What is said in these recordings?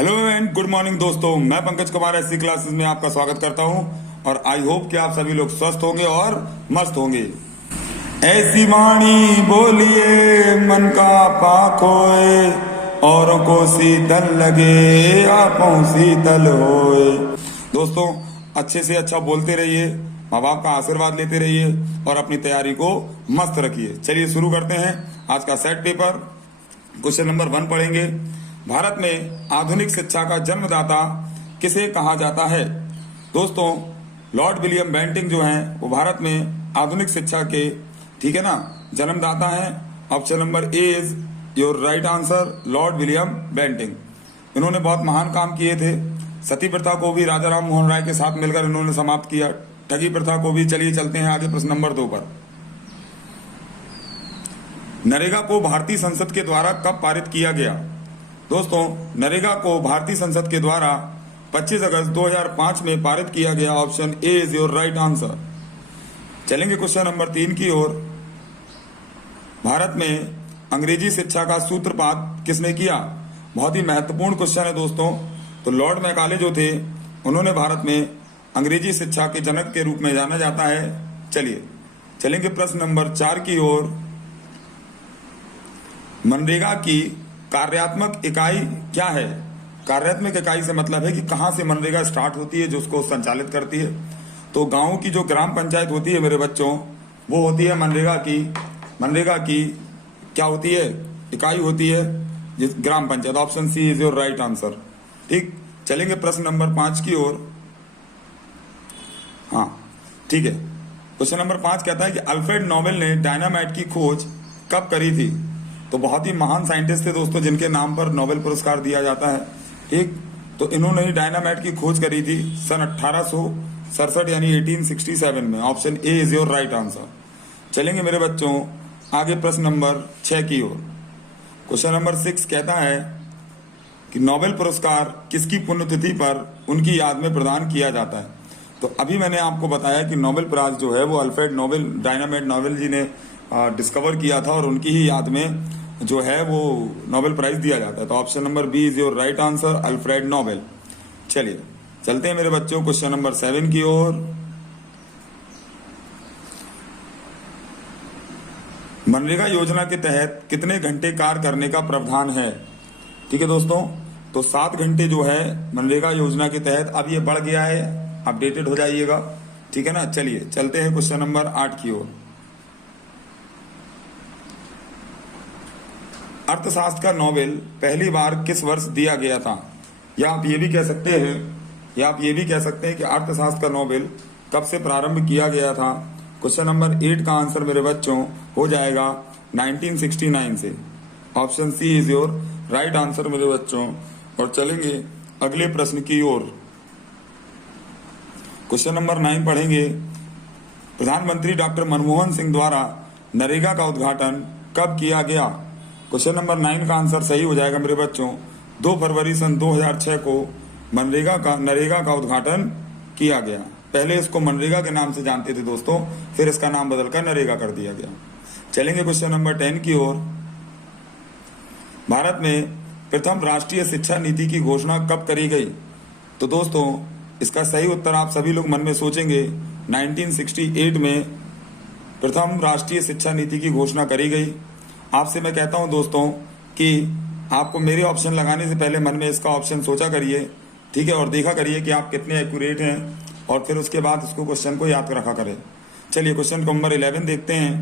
Hello and good morning दोस्तों, मैं Pankaj Kumar SC classes में आपका स्वागत करता हूं और आई होप कि आप सभी लोग स्वस्थ होंगे और मस्त होंगे। ऐसी वाणी बोलिए मन का पाक होए, औरों को शीतल लगे आपों शीतल होए। दोस्तों, अच्छे से अच्छा बोलते रहिए, माँ बाप का आशीर्वाद लेते रहिए और अपनी तैयारी को मस्त रखिए। चलिए शुरू करते हैं आज का सेट पेपर। क्वेश्चन नंबर 1 पढ़ेंगे। भारत में आधुनिक शिक्षा का जन्मदाता किसे कहा जाता है? दोस्तों, लॉर्ड विलियम बेंटिंक जो हैं वो भारत में आधुनिक शिक्षा के, ठीक है ना, जन्मदाता हैं। Option number A is your right answer, Lord William Bentinck. इन्होंने बहुत महान काम किए थे। सती प्रथा को भी राजा राम मोहन राय के साथ मिलकर इन्होंने समाप्त किया, ठगी प्रथा को भी। चलिए चलते हैं आगे प्रश्न नंबर 2 पर। नरेगा को भारतीय संसद के द्वारा कब पारित किया गया? दोस्तों, नरेगा को भारतीय संसद के द्वारा 25 अगस्त 2005 में पारित किया गया। Option A is your right answer. चलेंगे क्वेश्चन नंबर 3 की ओर। भारत में अंग्रेजी शिक्षा का सूत्रपात किसने किया? बहुत ही महत्वपूर्ण क्वेश्चन है दोस्तों। तो लॉर्ड मैकाले जो थे, उन्होंने भारत में अंग्रेजी शिक्षा के जनक के रूप में जाना जाता है। चलिए चलेंगे प्रश्न नंबर 4 की ओर। मनरेगा की कार्यात्मक इकाई क्या है? कार्यात्मक इकाई से मतलब है कि कहां से मनरेगा स्टार्ट होती है, जो उसको संचालित करती है। तो गांव की जो ग्राम पंचायत होती है मेरे बच्चों, वो होती है मनरेगा की क्या होती है? इकाई होती है जिस ग्राम panchayat. Option C is your right answer. ठीक, चलेंगे प्रश्न नंबर 5 की ओर। हाँ ठीक है। क्वेश्चन नंबर 5 कहता है कि अल्फ्रेड नोबेल ने डायनामाइट की खोज कब करी थी? तो बहुत ही महान साइंटिस्ट थे दोस्तों, जिनके नाम पर नोबेल पुरस्कार दिया जाता है। ठीक, तो इन्होंने ही डायनामाइट की खोज करी थी सन 1867 यानी 1867 में। Option A is your right answer. चलेंगे मेरे बच्चों आगे प्रश्न नंबर 6 की ओर। क्वेश्चन नंबर 6 कहता है कि नोबेल पुरस्कार किसकी पुण्यतिथि पर उनकी याद में प्रदान किया जाता है? तो अभी मैंने आपको बताया कि नोबेल प्राइज जो है वो अल्फ्रेड नोबेल, डायनामाइट नोबेल जी ने डिस्कवर किया था और उनकी ही याद में जो है वो नोबेल प्राइज दिया जाता है। तो option number B is your right answer, Alfred Nobel. चलिए चलते हैं मेरे बच्चों क्वेश्चन नंबर 7 की ओर। मनरेगा योजना के तहत कितने घंटे कार्य करने का प्रावधान है? ठीक है दोस्तों, तो 7 घंटे जो है मनरेगा योजना के तहत। अब ये बढ़ गया है, अपडेटेड हो जाइएगा, ठीक है ना। चलिए चलते हैं क्वेश्चन नंबर 8 की ओर। अर्थशास्त्र का नोबेल पहली बार किस वर्ष दिया गया था? या आप ये भी कह सकते हैं कि अर्थशास्त्र का नोबेल कब से प्रारंभ किया गया था? क्वेश्चन नंबर 8 का आंसर मेरे बच्चों हो जाएगा 1969 से। Option C is your right answer मेरे बच्चों। और चलेंगे अगले प्रश्न की ओर। क्वेश्चन नंबर 9 पढ़ेंगे। प्रधानमंत्री डॉक्टर मनमोहन सिंह द्वारा नरेगा का उद्घाटन कब किया गया? क्वेश्चन नंबर 9 का आंसर सही हो जाएगा मेरे बच्चों 2 फरवरी सन 2006 को नरेगा का उद्घाटन किया गया। पहले इसको मनरेगा के नाम से जानते थे दोस्तों, फिर इसका नाम बदलकर नरेगा कर दिया गया। चलेंगे क्वेश्चन नंबर 10 की ओर। भारत में प्रथम राष्ट्रीय शिक्षा नीति की घोषणा कब करी गई? तो दोस्तों, इसका सही उत्तर आप सभी लोग मन में सोचेंगे। 1968 में प्रथम राष्ट्रीय शिक्षा नीति की घोषणा करी गई। आपसे मैं कहता हूं दोस्तों कि आपको मेरे ऑप्शन लगाने से पहले मन में इसका ऑप्शन सोचा करिए, ठीक है, और देखा करिए कि आप कितने एक्यूरेट हैं, और फिर उसके बाद उसको क्वेश्चन को याद रखा करें। चलिए क्वेश्चन नंबर 11 देखते हैं।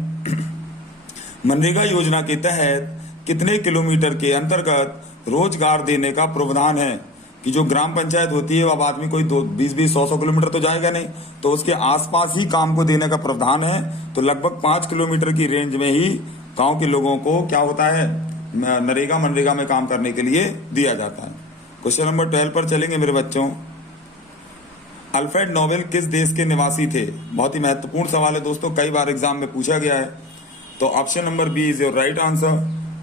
मनरेगा योजना के तहत कितने किलोमीटर के अंतर्गत रोजगार देने का प्रावधान है? कि जो ग्राम पंचायत होती है वो अब आदमी कोई 20-20, 100 किलोमीटर तो जाएगा नहीं, तो उसके आसपास ही काम को देने का प्रावधान है। तो लगभग 5 किलोमीटर की रेंज में ही गांव के लोगों को क्या होता है, मनरेगा में काम करने के लिए दिया जाता है। क्वेश्चन नंबर 12 पर चलेंगे मेरे बच्चों। अल्फ्रेड नोबेल किस देश के निवासी थे? बहुत ही महत्वपूर्ण सवाल है दोस्तों, कई बार एग्जाम में पूछा गया है। तो option number B is your right answer.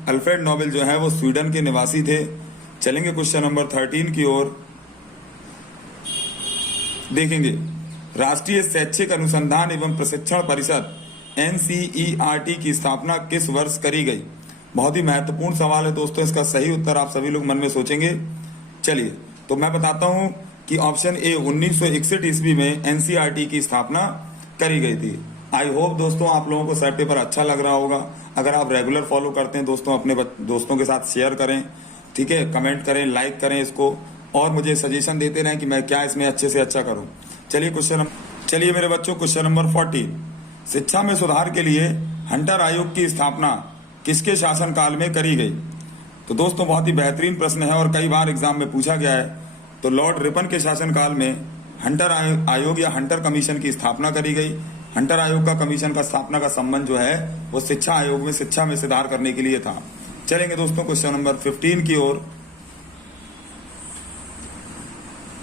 Alfred Nobel जो है वो स्वीडन के निवासी थे। चलेंगे क्वेश्चन नंबर 13 की ओर। देखेंगे राष्ट्रीय शैक्षिक अनुसंधान एवं प्रशिक्षण परिषद NCERT की स्थापना किस वर्ष करी गई? बहुत ही महत्वपूर्ण सवाल है दोस्तों, इसका सही उत्तर आप सभी लोग मन में सोचेंगे। चलिए, तो मैं बताता हूं कि ऑप्शन ए 1961 ईस्वी में एनसीईआरटी की स्थापना करी गई थी। आई होप दोस्तों आप लोगों को सर पेपर अच्छा लग रहा होगा। अगर आप रेगुलर फॉलो करते हैं दोस्तों, अपने दोस्तों के साथ शेयर करें, ठीक है, कमेंट करें, लाइक करें इसको, और मुझे सजेशन देते रहें कि मैं क्या इसमें अच्छे से अच्छा करूं। चलिए मेरे बच्चों, क्वेश्चन नंबर 40, शिक्षा में सुधार के लिए हंटर आयोग की स्थापना किसके शासनकाल में करी गई? तो दोस्तों बहुत ही बेहतरीन प्रश्न है और कई बार एग्जाम में पूछा गया है। तो लॉर्ड रिपन के शासनकाल में हंटर आयोग या हंटर कमीशन की स्थापना करी गई। हंटर आयोग का कमीशन का स्थापना का संबंध जो है वो शिक्षा आयोग में शिक्षा में सुधार करने के लिए था। चलेंगे दोस्तों क्वेश्चन नंबर 15 की ओर।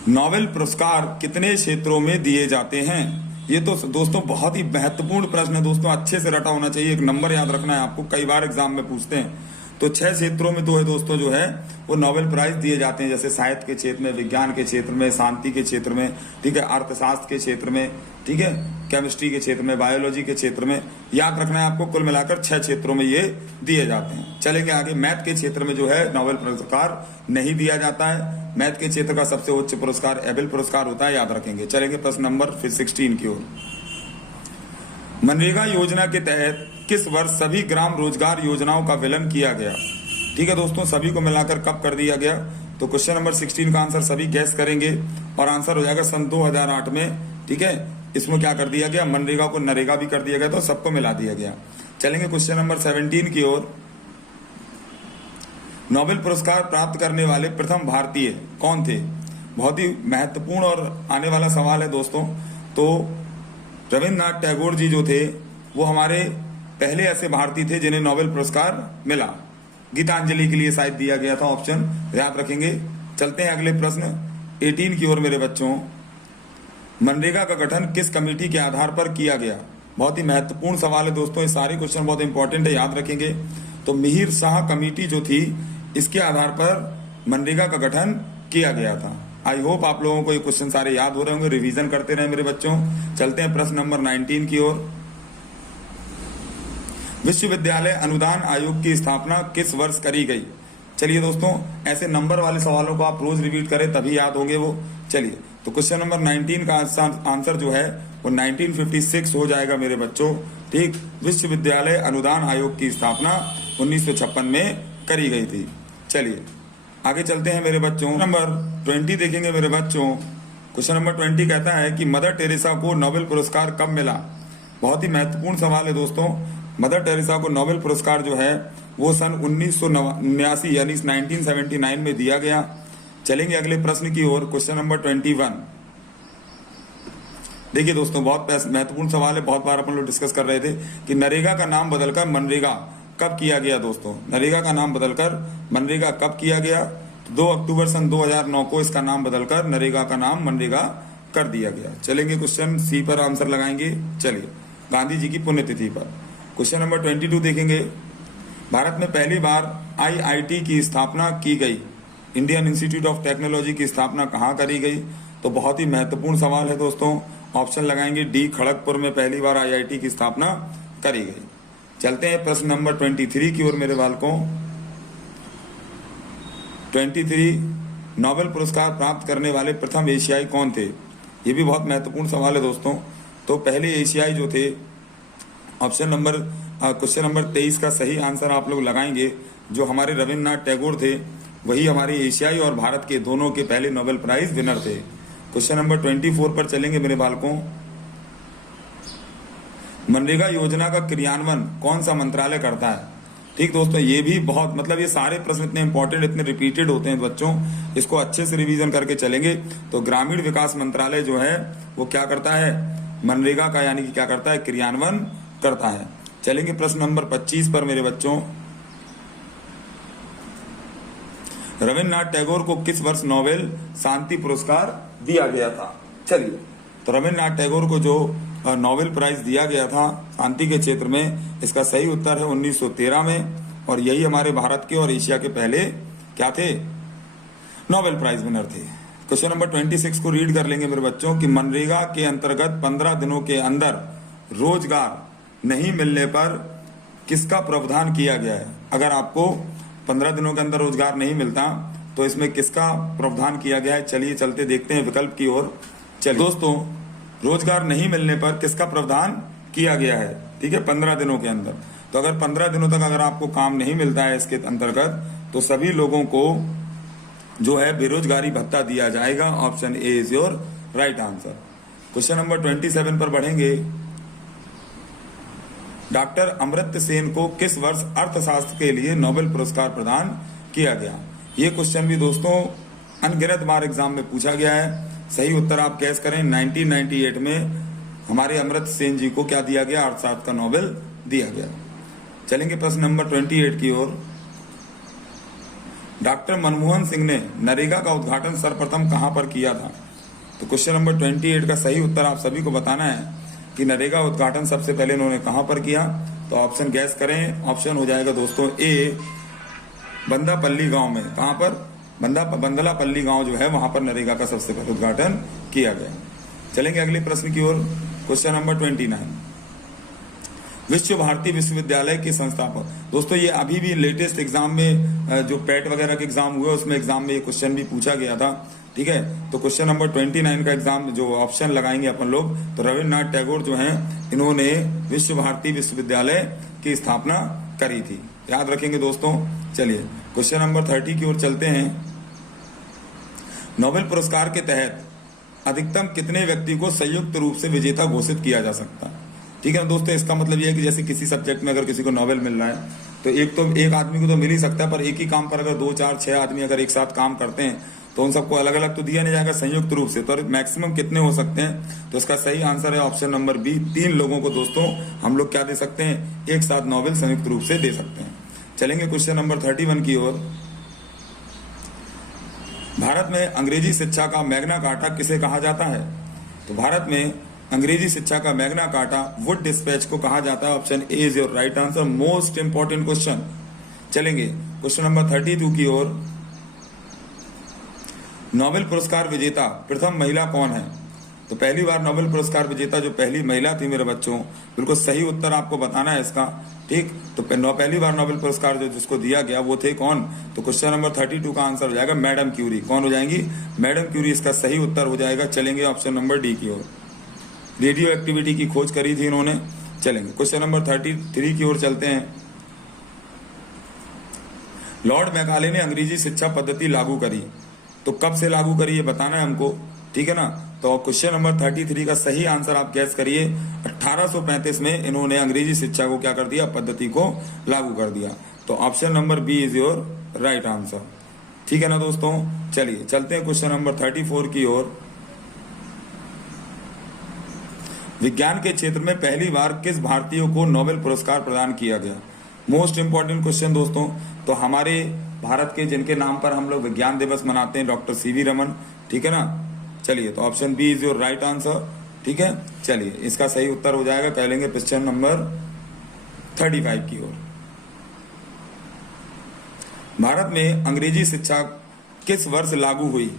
नोबेल पुरस्कार कितने क्षेत्रों में दिए जाते हैं? ये तो दोस्तों बहुत ही महत्वपूर्ण प्रश्न है दोस्तों, अच्छे से रटा होना चाहिए, एक नंबर याद रखना है आपको, कई बार एग्जाम में पूछते हैं। तो 6 क्षेत्रों में तो है दोस्तों जो है वो नोबेल प्राइज दिए जाते हैं, जैसे साहित्य के क्षेत्र में, विज्ञान के क्षेत्र में, शांति के क्षेत्र में, ठीक है, अर्थशास्त्र के क्षेत्र में, ठीक है, केमिस्ट्री के क्षेत्र में, बायोलॉजी के क्षेत्र में। याद रखना है आपको, कुल मिलाकर 6 क्षेत्रों में ये दिए जाते हैं। चलेंगे आगे। मैथ के क्षेत्र में जो है नोबेल पुरस्कार नहीं दिया जाता है। मैथ के क्षेत्र का सबसे उच्च पुरस्कार एबेल पुरस्कार होता है, याद रखेंगे। चलेंगे प्रश्न नंबर 16 की ओर। मनरेगा योजना के तहत किस वर्ष सभी ग्राम रोजगार योजनाओं का विलय किया गया? ठीक है दोस्तों, सभी को मिलाकर कब कर दिया गया? तो क्वेश्चन नंबर 16 का आंसर सभी गैस करेंगे और आंसर हो जाएगा सन 2008 में। ठीक है, इसमें क्या कर दिया गया? मनरेगा को नरेगा भी कर दिया गया, तो सबको मिला दिया गया। चलेंगे क्वेश्चन नंबर 17 की ओर। नोबेल पुरस्कार प्राप्त करने वाले प्रथम भारतीय कौन थे? बहुत ही महत्वपूर्ण और आने वाला सवाल है दोस्तों। तो रविन्द्रनाथ टैगोर जी जो थे वो हमारे पहले ऐसे भारतीय थे जिन्हें नोबेल पुरस्कार मिला। गीतांजलि के लिए शायद दिया गया था ऑप्शन, याद रखेंगे। चलते हैं अगले प्रश्न 18 की ओर मेरे बच्चों। मनरेगा का गठन किस कमेटी के आधार पर किया गया? बहुत ही महत्वपूर्ण सवाल है दोस्तों, ये सारे क्वेश्चन बहुत इंपॉर्टेंट है, याद रखेंगे। तो मिहिर शाह कमेटी जो थी इसके आधार पर मनरेगा का गठन किया गया था। आई होप आप लोगों को ये क्वेश्चन सारे याद हो रहे होंगे, रिवीजन करते रहे मेरे बच्चों। चलते हैं प्रश्न नंबर 19 की ओर। विश्वविद्यालय अनुदान आयोग की स्थापना किस वर्ष करी गई? चलिए दोस्तों, ऐसे नंबर वाले सवालों को आप रोज रिपीट करें तभी याद होंगे वो। चलिए, तो क्वेश्चन नंबर 19 का आंसर जो है वो 1956 हो जाएगा मेरे बच्चों। ठीक, विश्वविद्यालय अनुदान आयोग की स्थापना 1956 में करी गई थी। चलिए आगे चलते हैं मेरे बच्चों। नंबर 20 देखेंगे मेरे बच्चों। क्वेश्चन नंबर 20 कहता है कि मदर टेरेसा को नोबेल पुरस्कार कब मिला? बहुत ही महत्वपूर्ण सवाल है दोस्तों। मदर टेरेसा को नोबेल पुरस्कार जो है वो सन 1979 यानी 1979 में दिया गया। चलेंगे अगले प्रश्न की ओर, क्वेश्चन नंबर 21। देखिए दोस्तों, बहुत महत्वपूर्ण सवाल है, बहुत बार अपन लोग डिस्कस कर रहे थे कि नरेगा का नाम बदलकर मनरेगा कब किया गया? दोस्तों, नरेगा का नाम बदलकर मनरेगा कब किया गया? तो 2 अक्टूबर सन 2009 को इसका नाम बदलकर नरेगा का नाम मनरेगा कर दिया गया। चलेंगे क्वेश्चन सी पर आंसर लगाएंगे। चलिए, गांधी जी की पुण्यतिथि पर। क्वेश्चन नंबर 22 देखेंगे। भारत में पहली बार IIT की स्थापना की गई, इंडियन इंस्टीट्यूट ऑफ टेक्नोलॉजी की स्थापना कहाँ करी गई? तो बहुत ही महत्वपूर्ण सवाल है दोस्तों। ऑप्शन लगाएंगे डी, खड़गपुर में पहली बार IIT की स्थापना करी गई। चलते हैं प्रश्न नंबर 23 की ओर मेरे बालकों। 23, नोबेल पुरस्कार प्राप्त करने वाले प्रथम एशियाई कौन थे? ये भी बहुत महत्वपूर्ण सवाल है दोस्तों। तो पहले एशियाई जो थे, ऑप्शन नंबर क्वेश्चन नंबर 23 का सही आंसर आप लोग लगाएंगे। जो हमारे रविन्द्रनाथ टैगोर थे वही हमारे एशियाई और भारत के दोनों के पहले नोबेल प्राइज विनर थे। क्वेश्चन नंबर 24 पर चलेंगे मेरे बालकों। मनरेगा योजना का क्रियान्वयन कौन सा मंत्रालय करता है? ठीक दोस्तों, ये भी बहुत ये सारे प्रश्न इतने इंपॉर्टेंट, इतने रिपीटेड होते हैं बच्चों, इसको अच्छे से रिवीजन करके चलेंगे। तो ग्रामीण विकास मंत्रालय जो है वो क्या करता है? मनरेगा का यानी कि क्या करता है? क्रियान्वयन करता है। चलेंगे प्रश्न नंबर 25 पर मेरे बच्चों। रविन्द्रनाथ टैगोर को किस वर्ष नोबेल शांति पुरस्कार दिया गया था? चलिए, तो रविन्द्रनाथ टैगोर को जो नोबेल प्राइज दिया गया था शांति के क्षेत्र में, इसका सही उत्तर है 1913 में। और यही हमारे भारत के और एशिया के पहले क्या थे? नोबेल प्राइज विनर थे। क्वेश्चन नंबर 26 को रीड कर लेंगे मेरे बच्चों कि मनरेगा के अंतर्गत 15 दिनों के अंदर रोजगार नहीं मिलने पर किसका प्रावधान किया गया है? अगर आपको 15 दिनों के अंदर रोजगार नहीं मिलता तो इसमें किसका प्रावधान किया गया है, चलिए चलते देखते हैं विकल्प की ओर। चलिए दोस्तों, रोजगार नहीं मिलने पर किसका प्रावधान किया गया है, ठीक है, 15 दिनों के अंदर। तो अगर 15 दिनों तक अगर आपको काम नहीं मिलता है इसके अंतर्गत, तो सभी लोगों को जो है बेरोजगारी भत्ता दिया जाएगा। Option A is your right answer. Question number 27 पर बढ़ेंगे। डॉक्टर अमर्त्य सेन को किस वर्ष अर्थशास्त्र के लिए नोबेल पुरस्कार प्रदान किया गया? ये क्वेश्चन भी दोस्तों अनगिनत बार एग्जाम में पूछा गया है। सही उत्तर आप गैस करें। 1998 में हमारे अमर्त्य सेन जी को क्या दिया गया? अर्थशास्त्र का नोबेल दिया गया। चलेंगे प्रश्न नंबर 28 की ओर। डॉक्टर मनमोहन सिंह ने नरेगा का उद्घाटन सर्वप्रथम कहां पर किया था? तो क्वेश्चन नंबर 28 का सही उत्तर आप सभी को बताना है कि नरेगा उद्घाटन सबसे पहले इन्होंने कहां पर किया। तो ऑप्शन गैस करें। ऑप्शन हो जाएगा दोस्तों ए, बंदापल्ली गांव में। कहां पर? बंदलापल्ली गांव जो है वहां पर नरेगा का सबसे पहले उद्घाटन किया गया। चलेंगे अगले प्रश्न की ओर। Question number 29। विश्व भारती विश्वविद्यालय के संस्थापक। दोस्तों ये अभी भी लेटेस्ट एग्जाम में जो पेट वगैरह के एग्जाम हुए उसमें एग्जाम में ये क्वेश्चन भी पूछा गया था, ठीक है। तो क्वेश्चन नंबर 29 का एग्जाम जो ऑप्शन लगाएंगे अपन लोग, तो रविन्द्रनाथ टैगोर जो हैं इन्होंने विश्व भारती विश्वविद्यालय की स्थापना करी थी, याद रखेंगे दोस्तों। चलिए क्वेश्चन नंबर 30 की ओर चलते हैं। नोबेल पुरस्कार के तहत अधिकतम कितने व्यक्ति को संयुक्त रूप से विजेता घोषित किया जा सकता है? ठीक है दोस्तों, इसका मतलब यह है कि जैसे किसी सब्जेक्ट में अगर किसी को नोबेल मिल रहा है तो एक आदमी को तो मिल ही सकता है, पर एक ही काम पर अगर 2, 4, 6 आदमी अगर एक साथ काम करते हैं तो उन सबको अलग अलग तो दिया नहीं जाएगा, संयुक्त रूप से। तो मैक्सिमम कितने हो सकते हैं? तो इसका सही आंसर है ऑप्शन नंबर बी, 3 लोगों को दोस्तों हम लोग क्या दे सकते हैं? एक साथ नोबेल संयुक्त रूप से दे सकते हैं। चलेंगे क्वेश्चन नंबर 31 की ओर। भारत में अंग्रेजी शिक्षा का मैग्ना कार्टा किसे कहा जाता है? तो भारत में अंग्रेजी शिक्षा का मैग्ना कार्टा वुड डिस्पैच को कहा जाता है। Option A is your right answer. Most important question. चलेंगे क्वेश्चन नंबर 32 की ओर। नोबेल पुरस्कार विजेता प्रथम महिला कौन है? तो पहली बार नोबेल पुरस्कार विजेता जो पहली महिला थी मेरे बच्चों, बिल्कुल सही उत्तर आपको बताना है इसका, ठीक। तो पहली बार नोबेल पुरस्कार जो जिसको दिया गया वो थे कौन? तो क्वेश्चन नंबर 32 का आंसर हो जाएगा मैडम क्यूरी। कौन हो जाएंगी? मैडम क्यूरी इसका सही उत्तर हो जाएगा। चलेंगे ऑप्शन नंबर डी की ओर। रेडियो एक्टिविटी की खोज करी थी इन्होंने। चलेंगे क्वेश्चन नंबर 33 की ओर चलते हैं। लॉर्ड मैकाले ने अंग्रेजी शिक्षा पद्धति लागू करी, तो कब से लागू करी ये बताना है हमको, ठीक है ना। तो क्वेश्चन नंबर 33 का सही आंसर आप गैस करिए। 1835 में इन्होंने अंग्रेजी शिक्षा को क्या कर दिया? पद्धति को लागू कर दिया। तो option number B is your right answer, ठीक है ना दोस्तों। चलिए चलते हैं क्वेश्चन नंबर 34 की ओर। विज्ञान के क्षेत्र में पहली बार किस भारतीय को नोबेल पुरस्कार प्रदान किया गया? मोस्ट इंपॉर्टेंट क्वेश्चन दोस्तों। तो हमारे भारत के जिनके नाम पर हम लोग विज्ञान दिवस मनाते हैं, डॉक्टर सीवी रमन, ठीक है ना। चलिए तो option B is your right answer, ठीक है। चलिए इसका सही उत्तर हो जाएगा। कह लेंगे क्वेश्चन नंबर 35 की ओर। भारत में अंग्रेजी शिक्षा किस वर्ष लागू हुई?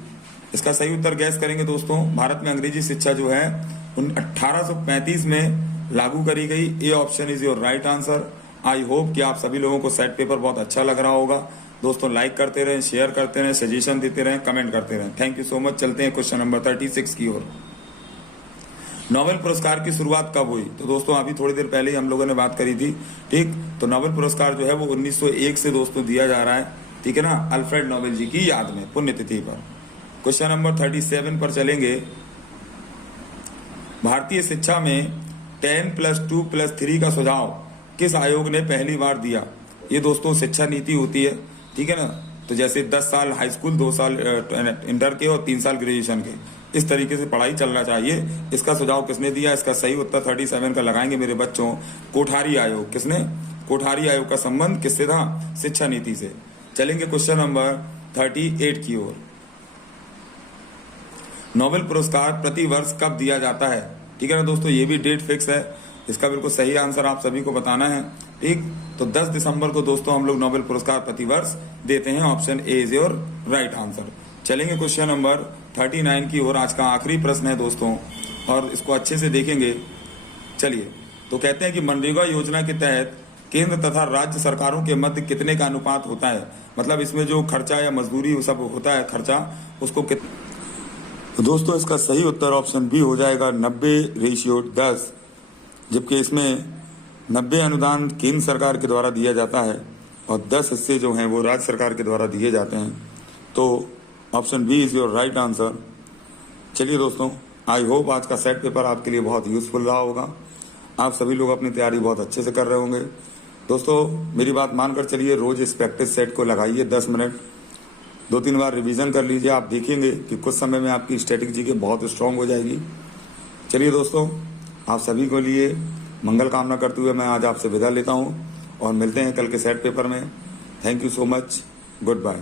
इसका सही उत्तर गैस करेंगे दोस्तों। भारत में अंग्रेजी शिक्षा जो है 1835 में लागू करी गई। A option is your right answer. I hope कि आप सभी लोगों को सेट पेपर बहुत अच्छा लग रहा होगा दोस्तों। लाइक करते रहें, शेयर करते रहें, सजेशन देते रहें, कमेंट करते रहें। Thank you so much. चलते हैं क्वेश्चन नंबर 36 की ओर। नोबेल पुरस्कार की शुरुआत कब हुई? तो दोस्तों अभी थोड़ी देर पहले ही हम लोगों ने बात करी थी, ठीक। तो नोबेल पुरस्कार जो है वो 1901 से दोस्तों दिया जा रहा है, ठीक है ना, अल्फ्रेड नोबेल जी की याद में, पुण्यतिथि पर। क्वेश्चन नंबर 37 पर चलेंगे। भारतीय शिक्षा में 10+2+3 का सुझाव किस आयोग ने पहली बार दिया? ये दोस्तों शिक्षा नीति होती है, ठीक है ना। तो जैसे 10 साल हाई स्कूल, 2 साल इंटर के और 3 साल ग्रेजुएशन के, इस तरीके से पढ़ाई चलना चाहिए। इसका सुझाव किसने दिया? इसका सही उत्तर 37 का लगाएंगे मेरे बच्चों, कोठारी आयोग। किसने? कोठारी आयोग का संबंध किससे था? शिक्षा नीति से। चलेंगे क्वेश्चन नंबर 38 की ओर। नोबेल पुरस्कार प्रति वर्ष कब दिया जाता है? ठीक है ना दोस्तों, ये भी डेट फिक्स है। इसका बिल्कुल सही आंसर आप सभी को बताना है, ठीक। तो 10 दिसंबर को दोस्तों हम लोग नोबेल पुरस्कार प्रति वर्ष देते हैं। Option A is your right answer. चलेंगे क्वेश्चन नंबर 39 की ओर। आज का आखिरी प्रश्न है दोस्तों, और इसको अच्छे से देखेंगे। चलिए, तो कहते हैं कि मनरेगा योजना के तहत केंद्र तथा राज्य सरकारों के मध्य कितने का अनुपात होता है, मतलब इसमें जो खर्चा या मजदूरी वो सब होता है खर्चा उसको तो दोस्तों इसका सही उत्तर ऑप्शन बी हो जाएगा 90:10, जबकि इसमें 90 अनुदान केंद्र सरकार के द्वारा दिया जाता है और 10 हिस्से जो हैं वो राज्य सरकार के द्वारा दिए जाते हैं। तो option B is your right answer. चलिए दोस्तों, आई होप आज का सेट पेपर आपके लिए बहुत यूजफुल रहा होगा। आप सभी लोग अपनी तैयारी बहुत अच्छे से कर रहे होंगे। दोस्तों मेरी बात मानकर चलिए, रोज इस प्रैक्टिस सेट को लगाइए 10 मिनट, 2-3 बार रिवीजन कर लीजिए। आप देखेंगे कि कुछ समय में आपकी स्ट्रेटेजी के बहुत स्ट्रांग हो जाएगी। चलिए दोस्तों, आप सभी को लिए मंगल कामना करते हुए मैं आज आपसे विदा लेता हूं और मिलते हैं कल के सेट पेपर में। Thank you so much, good bye.